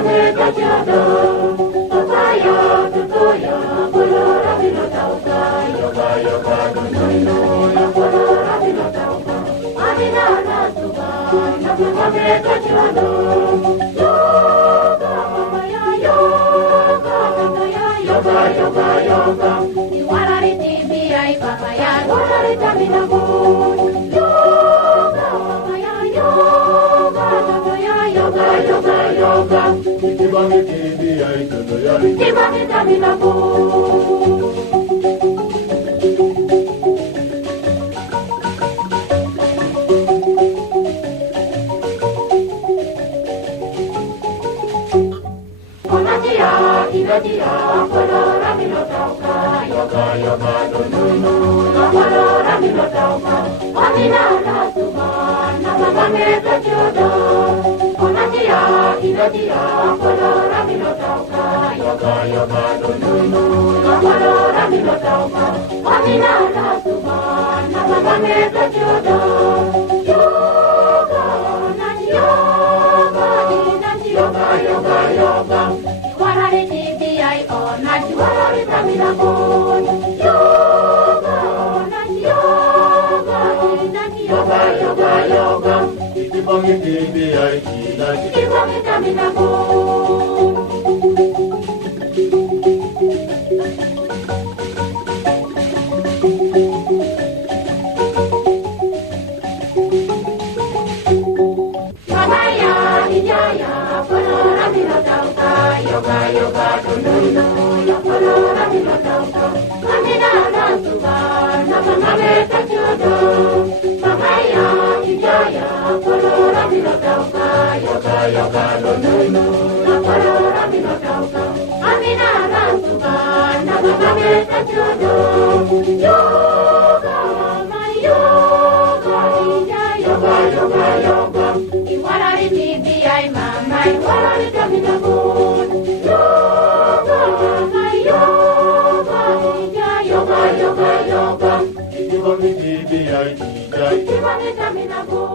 Kame kachado, papaya, tutoya, kolora binotauka, yoga yoga dunoino, kolora binotauka, amina natuba, kame kachado, yoga papaya, yoga yoga yoga, iwarari tibi ai papaya, iwarari taminago, yoga papaya, yoga yoga, Kibami kibi ai todo yari. kibami taminago. Inadia, kolora minotauka, yoga yoga dununu, kolora minotauka, amina natuba, nakakame kachodo. Inadia, kolora minotauka, yoga yoga dununu, kolora minotauka, amina natuba, nakakame kachodo. Yoga, nati yoga, inati yoga yoga yoga. Warare TBI or not warare taminabon. Yoga or not yoga, not yoga yoga. Kibami kibi ai kilaki. Kibami taminabon. Mamaya ijaya kolora minotauka, yoga yoga dununu, kolora minotauka, amina natuba, nakakame kachodo. Mamaya ijaya kolora minotauka, yoga yoga dununu, kolora minotauka, amina natuba, nakakame kachodo. Yoga my yoga ijaya yoga yoga. Iwarari TBI mama, iwarari taminabon. Yoga, my yoga, yoga yoga yoga. Kibami kibi ai kilaki. Kibami taminabon.